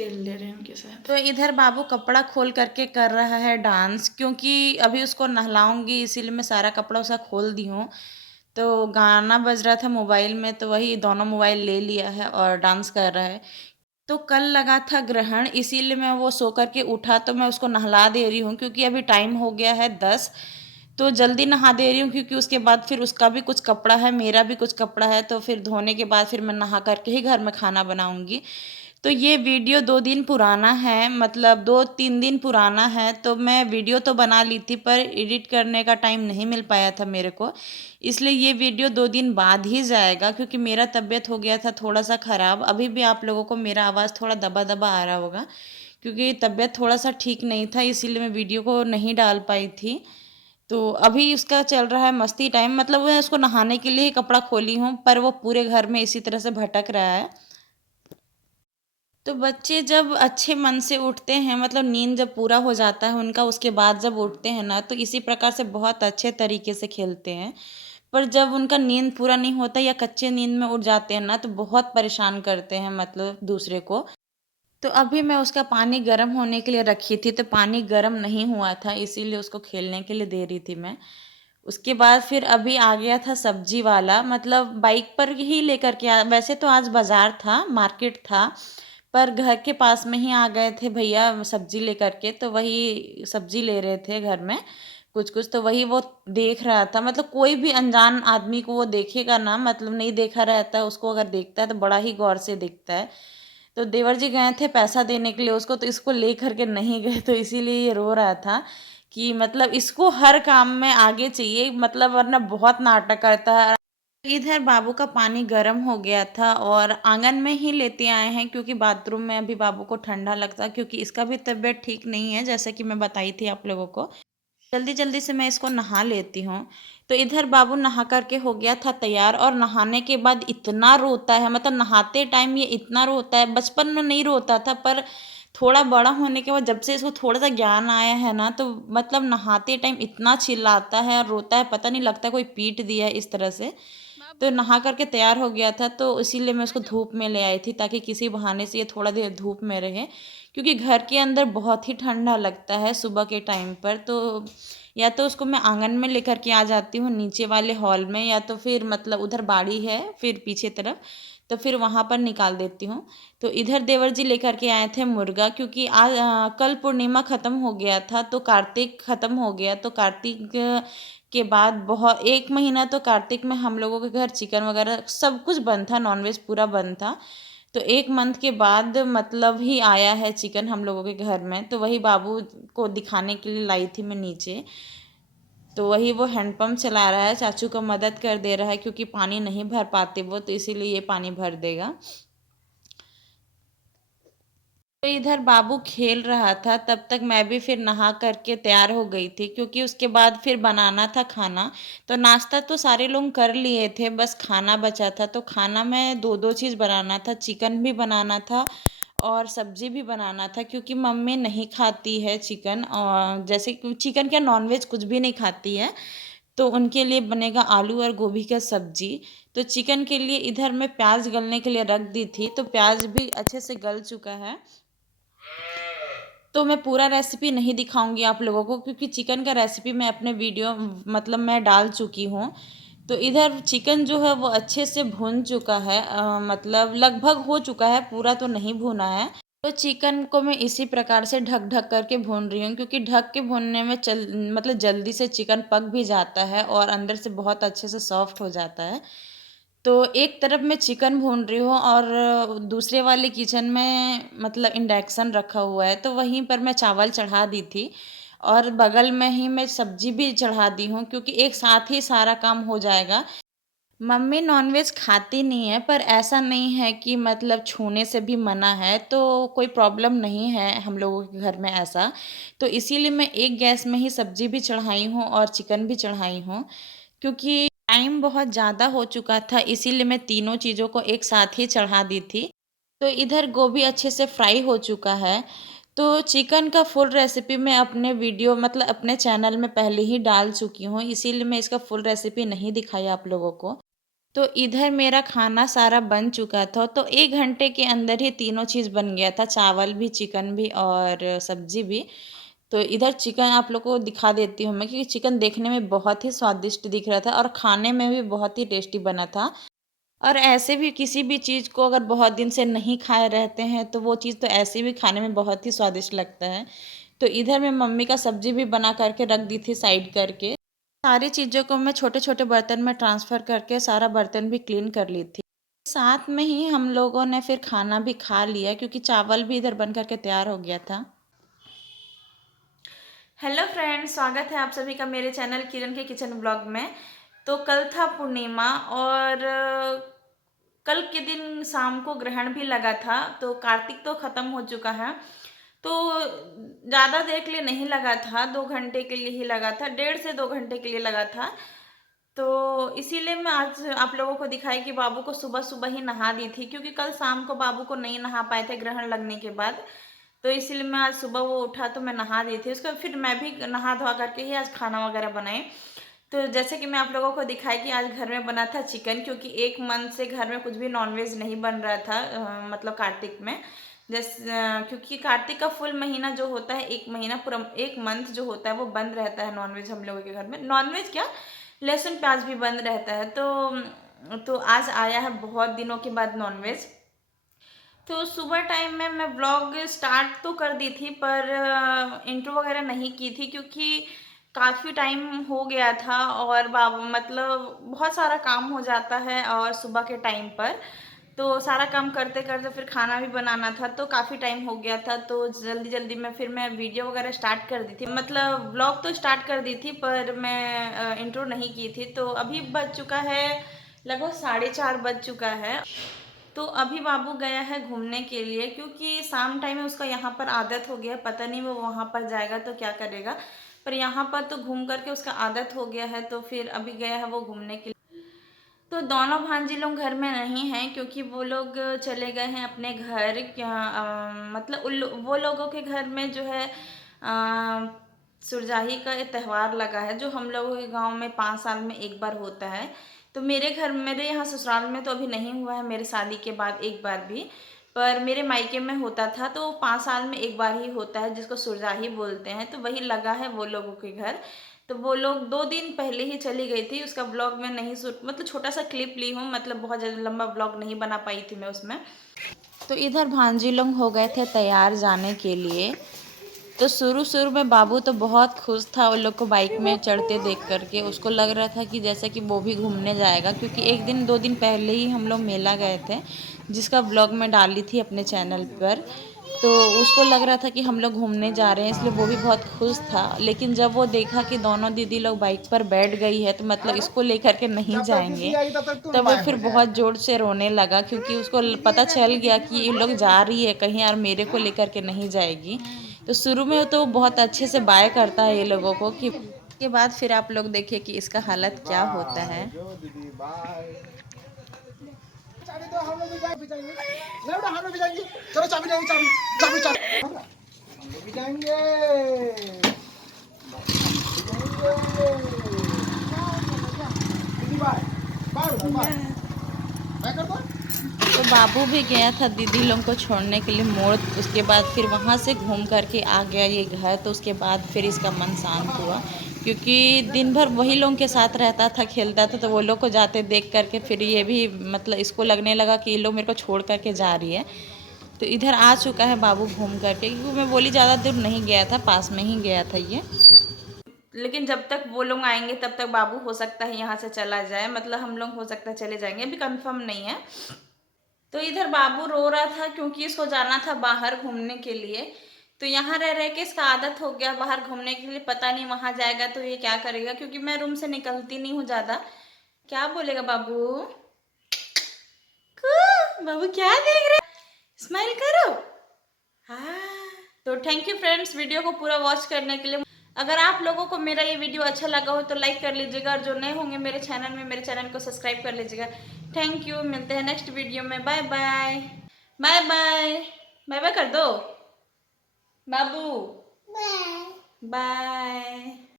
तेल ले रहे हैं उनके साथ। तो इधर बाबू कपड़ा खोल करके कर रहा है डांस, क्योंकि अभी उसको नहलाऊंगी इसीलिए मैं सारा कपड़ा उसका खोल दी हूँ। तो गाना बज रहा था मोबाइल में, तो वही दोनों मोबाइल ले लिया है और डांस कर रहा है। तो कल लगा था ग्रहण, इसीलिए मैं वो सो कर के उठा तो मैं उसको नहला दे रही हूँ, क्योंकि अभी टाइम हो गया है 10। तो जल्दी नहा दे रही हूँ क्योंकि उसके बाद फिर उसका भी कुछ कपड़ा है, मेरा भी कुछ कपड़ा है, तो फिर धोने के बाद फिर मैं नहा करके ही घर में खाना बनाऊंगी। तो ये वीडियो 2 दिन पुराना है, मतलब 2-3 दिन पुराना है। तो मैं वीडियो तो बना ली थी पर एडिट करने का टाइम नहीं मिल पाया था मेरे को, इसलिए ये वीडियो 2 दिन बाद ही जाएगा, क्योंकि मेरा तबीयत हो गया था थोड़ा सा ख़राब। अभी भी आप लोगों को मेरा आवाज़ थोड़ा दबा दबा आ रहा होगा, क्योंकि तबीयत थोड़ा सा ठीक नहीं था, इसीलिए मैं वीडियो को नहीं डाल पाई थी। तो अभी उसका चल रहा है मस्ती टाइम, मतलब मैं उसको नहाने के लिए ही कपड़ा खोली हूँ, पर वो पूरे घर में इसी तरह से भटक रहा है। तो बच्चे जब अच्छे मन से उठते हैं, मतलब नींद जब पूरा हो जाता है उनका, उसके बाद जब उठते हैं ना, तो इसी प्रकार से बहुत अच्छे तरीके से खेलते हैं। पर जब उनका नींद पूरा नहीं होता या कच्चे नींद में उठ जाते हैं ना, तो बहुत परेशान करते हैं, मतलब दूसरे को। तो अभी मैं उसका पानी गर्म होने के लिए रखी थी, तो पानी गर्म नहीं हुआ था, इसीलिए उसको खेलने के लिए दे रही थी मैं। उसके बाद फिर अभी आ गया था सब्जी वाला, मतलब बाइक पर ही लेकर के आ, वैसे तो आज बाजार था, मार्केट था, पर घर के पास में ही आ गए थे भैया सब्जी लेकर के, तो वही सब्जी ले रहे थे घर में कुछ कुछ, तो वही वो देख रहा था। मतलब कोई भी अनजान आदमी को वो देखेगा ना, मतलब नहीं देखा रहता है उसको, अगर देखता है तो बड़ा ही गौर से देखता है। तो देवर जी गए थे पैसा देने के लिए उसको, तो इसको ले करके नहीं गए, तो इसीलिए ये रो रहा था कि मतलब इसको हर काम में आगे चाहिए, मतलब वरना बहुत नाटक करता है। इधर बाबू का पानी गर्म हो गया था और आंगन में ही लेते आए हैं, क्योंकि बाथरूम में अभी बाबू को ठंडा लगता है, क्योंकि इसका भी तबीयत ठीक नहीं है, जैसा कि मैं बताई थी आप लोगों को। जल्दी जल्दी से मैं इसको नहा लेती हूँ। तो इधर बाबू नहा करके हो गया था तैयार, और नहाने के बाद इतना रोता है, मतलब नहाते टाइम ये इतना रोता है। बचपन में नहीं रोता था, पर थोड़ा बड़ा होने के बाद जब से इसको थोड़ा सा ज्ञान आया है ना, तो मतलब नहाते टाइम इतना चिल्लाता है और रोता है, पता नहीं लगता कोई पीट दिया है इस तरह से। तो नहा करके तैयार हो गया था, तो इसीलिए मैं उसको धूप में ले आई थी, ताकि किसी बहाने से ये थोड़ा देर धूप में रहे, क्योंकि घर के अंदर बहुत ही ठंडा लगता है सुबह के टाइम पर। तो या तो उसको मैं आंगन में लेकर के आ जाती हूँ नीचे वाले हॉल में, या तो फिर मतलब उधर बाड़ी है फिर पीछे तरफ, तो फिर वहाँ पर निकाल देती हूँ। तो इधर देवर जी लेकर के आए थे मुर्गा, क्योंकि आज कल पूर्णिमा ख़त्म हो गया था, तो कार्तिक ख़त्म हो गया, तो कार्तिक के बाद बहुत 1 महीना तो कार्तिक में हम लोगों के घर चिकन वगैरह सब कुछ बंद था, नॉनवेज पूरा बंद था। तो 1 मंथ के बाद मतलब ही आया है चिकन हम लोगों के घर में, तो वही बाबू को दिखाने के लिए लाई थी मैं नीचे। तो वही वो हैंडपम्प चला रहा है, चाचू को मदद कर दे रहा है, क्योंकि पानी नहीं भर पाते वो, तो इसीलिए ये पानी भर देगा। तो इधर बाबू खेल रहा था, तब तक मैं भी फिर नहा करके तैयार हो गई थी, क्योंकि उसके बाद फिर बनाना था खाना। तो नाश्ता तो सारे लोग कर लिए थे, बस खाना बचा था, तो खाना में दो दो चीज़ बनाना था, चिकन भी बनाना था और सब्जी भी बनाना था, क्योंकि मम्मी नहीं खाती है चिकन, और जैसे कि चिकन क्या नॉनवेज कुछ भी नहीं खाती है। तो उनके लिए बनेगा आलू और गोभी का सब्जी। तो चिकन के लिए इधर मैं प्याज गलने के लिए रख दी थी, तो प्याज भी अच्छे से गल चुका है। तो मैं पूरा रेसिपी नहीं दिखाऊंगी आप लोगों को, क्योंकि चिकन का रेसिपी मैं अपने वीडियो मतलब मैं डाल चुकी हूँ। तो इधर चिकन जो है वो अच्छे से भून चुका है, मतलब लगभग हो चुका है, पूरा तो नहीं भुना है। तो चिकन को मैं इसी प्रकार से ढक ढक करके भून रही हूँ, क्योंकि ढक के भूनने में मतलब जल्दी से चिकन पक भी जाता है और अंदर से बहुत अच्छे से सॉफ्ट हो जाता है। तो एक तरफ मैं चिकन भून रही हूँ और दूसरे वाले किचन में मतलब इंडक्शन रखा हुआ है, तो वहीं पर मैं चावल चढ़ा दी थी, और बगल में ही मैं सब्जी भी चढ़ा दी हूँ, क्योंकि एक साथ ही सारा काम हो जाएगा। मम्मी नॉनवेज खाती नहीं है, पर ऐसा नहीं है कि मतलब छूने से भी मना है, तो कोई प्रॉब्लम नहीं है हम लोगों के घर में ऐसा। तो इसीलिए मैं एक गैस में ही सब्जी भी चढ़ाई हूँ और चिकन भी चढ़ाई हूँ, क्योंकि टाइम बहुत ज़्यादा हो चुका था, इसीलिए मैं तीनों चीज़ों को एक साथ ही चढ़ा दी थी। तो इधर गोभी अच्छे से फ्राई हो चुका है। तो चिकन का फुल रेसिपी मैं अपने वीडियो मतलब अपने चैनल में पहले ही डाल चुकी हूँ, इसीलिए मैं इसका फुल रेसिपी नहीं दिखाई आप लोगों को। तो इधर मेरा खाना सारा बन चुका था, तो 1 घंटे के अंदर ही तीनों चीज़ बन गया था, चावल भी, चिकन भी और सब्ज़ी भी। तो इधर चिकन आप लोग को दिखा देती हूँ मैं, क्योंकि चिकन देखने में बहुत ही स्वादिष्ट दिख रहा था और खाने में भी बहुत ही टेस्टी बना था। और ऐसे भी किसी भी चीज़ को अगर बहुत दिन से नहीं खाए रहते हैं, तो वो चीज़ तो ऐसे भी खाने में बहुत ही स्वादिष्ट लगता है। तो इधर मैं मम्मी का सब्ज़ी भी बना करके रख दी थी साइड करके। सारी चीज़ों को मैं छोटे-छोटे बर्तन में ट्रांसफ़र करके सारा बर्तन भी क्लीन कर ली थी। साथ में ही हम लोगों ने फिर खाना भी खा लिया, क्योंकि चावल भी इधर बन कर के तैयार हो गया था। हेलो फ्रेंड्स, स्वागत है आप सभी का मेरे चैनल किरण के किचन ब्लॉग में। तो कल था पूर्णिमा और कल के दिन शाम को ग्रहण भी लगा था, तो कार्तिक तो ख़त्म हो चुका है। तो ज़्यादा देर के लिए नहीं लगा था, 2 घंटे के लिए ही लगा था, 1.5 से 2 घंटे के लिए लगा था। तो इसीलिए मैं आज आप लोगों को दिखाई कि बाबू को सुबह-सुबह ही नहा दी थी, क्योंकि कल शाम को बाबू को नहीं नहा पाए थे ग्रहण लगने के बाद। तो इसीलिए मैं आज सुबह वो उठा तो मैं नहा दी थी, उसके बाद फिर मैं भी नहा धोआ करके ही आज खाना वगैरह बनाई। तो जैसे कि मैं आप लोगों को दिखाई कि आज घर में बना था चिकन, क्योंकि 1 मंथ से घर में कुछ भी नॉनवेज नहीं बन रहा था, मतलब कार्तिक में। क्योंकि कार्तिक का फुल महीना जो होता है, 1 महीना पूरा 1 मंथ जो होता है वो बंद रहता है नॉनवेज हम लोगों के घर में। नॉनवेज क्या, लहसुन प्याज भी बंद रहता है। तो आज आया है बहुत दिनों के बाद नॉनवेज। तो सुबह टाइम में मैं व्लॉग स्टार्ट तो कर दी थी, पर इंट्रो वगैरह नहीं की थी, क्योंकि काफ़ी टाइम हो गया था और मतलब बहुत सारा काम हो जाता है और सुबह के टाइम पर। तो सारा काम करते करते फिर खाना भी बनाना था, तो काफ़ी टाइम हो गया था। तो जल्दी जल्दी में फिर मैं वीडियो वगैरह स्टार्ट कर दी थी, मतलब व्लॉग तो स्टार्ट कर दी थी, पर मैं इंट्रो नहीं की थी। तो अभी बज चुका है लगभग 4:30 बज चुका है। तो अभी बाबू गया है घूमने के लिए, क्योंकि शाम टाइम में उसका यहाँ पर आदत हो गया है, पता नहीं वो वहाँ पर जाएगा तो क्या करेगा, पर यहाँ पर तो घूम करके उसका आदत हो गया है, तो फिर अभी गया है वो घूमने के लिए। तो दोनों भांजी लोग घर में नहीं हैं, क्योंकि वो लोग चले गए हैं अपने घर। क्या मतलब वो लोगों के घर में जो है सुरजाही का एक त्यौहार लगा है, जो हम लोगों के गांव में 5 साल में एक बार होता है। तो मेरे यहाँ ससुराल में तो अभी नहीं हुआ है, मेरे शादी के बाद एक बार भी, पर मेरे मायके में होता था। तो 5 साल में एक बार ही होता है, जिसको सुरजाही बोलते हैं। तो वही लगा है वो लोगों के घर। तो वो लोग 2 दिन पहले ही चली गई थी, उसका ब्लॉग मैं नहीं शूट, मतलब छोटा सा क्लिप ली हूँ, मतलब बहुत ज़्यादा लंबा ब्लॉग नहीं बना पाई थी मैं उसमें। तो इधर भांजी लोग हो गए थे तैयार जाने के लिए। तो शुरू शुरू में बाबू तो बहुत खुश था उन लोग को बाइक में चढ़ते देख करके। उसको लग रहा था कि जैसे कि वो भी घूमने जाएगा, क्योंकि 1 दिन 2 दिन पहले ही हम लोग मेला गए थे, जिसका ब्लॉग मैं डाली थी अपने चैनल पर। तो उसको लग रहा था कि हम लोग घूमने जा रहे हैं, इसलिए वो भी बहुत खुश था। लेकिन जब वो देखा कि दोनों दीदी लोग बाइक पर बैठ गई है, तो मतलब इसको लेकर के नहीं जाएंगे, तब वो फिर बहुत ज़ोर से रोने लगा, क्योंकि उसको पता चल गया कि ये लोग जा रही है कहीं और मेरे को लेकर के नहीं जाएगी। तो शुरू में तो बहुत अच्छे से बाय करता है ये लोगों को, कि उसके बाद फिर आप लोग देखिए कि इसका हालत क्या होता है। चाबी दो, हम लोग भी जाएंगे। नहीं बेटा, हम लोग भी जाएंगे। चलो चाबी लेंगे, चाबी चाबी चाबी हम लोग भी जाएंगे। दीदी बाय बाय बाय बाय कर दो। तो बाबू भी गया था दीदी लोग को छोड़ने के लिए मोड़। उसके बाद फिर वहाँ से घूम करके आ गया ये घर। तो उसके बाद फिर इसका मन शांत हुआ, क्योंकि दिन भर वही लोगों के साथ रहता था, खेलता था। तो वो लोग को जाते देख करके फिर ये भी मतलब इसको लगने लगा कि ये लोग मेरे को छोड़ करके जा रही है। तो इधर आ चुका है बाबू घूम करके, क्योंकि मैं बोली ज़्यादा दूर नहीं गया था, पास में ही गया था ये। लेकिन जब तक वो लोग आएंगे तब तक बाबू हो सकता है यहाँ से चला जाए, मतलब हम लोग हो सकता है चले जाएंगे, अभी कंफर्म नहीं है। तो इधर बाबू रो रहा था, क्योंकि इसको जाना था बाहर घूमने के लिए। तो यहाँ रह रह के इसका आदत हो गया बाहर घूमने के लिए, पता नहीं वहां जाएगा तो ये क्या करेगा, क्योंकि मैं रूम से निकलती नहीं हूँ ज़्यादा। क्या बोलेगा बाबू? बाबू क्या देख रहे? स्माइल करो। हाँ। तो थैंक यू फ्रेंड्स वीडियो को पूरा वॉच करने के लिए। अगर आप लोगों को मेरा ये वीडियो अच्छा लगा हो तो लाइक कर लीजिएगा, और जो नए होंगे मेरे चैनल में, मेरे चैनल को सब्सक्राइब कर लीजिएगा। थैंक यू, मिलते हैं नेक्स्ट वीडियो में। Bye bye. Bye bye. Bye bye कर दो बाबू। Bye bye.